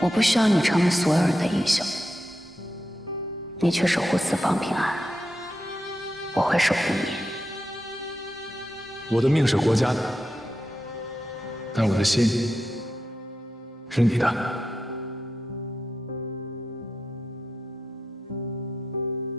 我不需要你成为所有人的英雄，你却守护四方平安，我会守护你。我的命是国家的，但我的心是你的。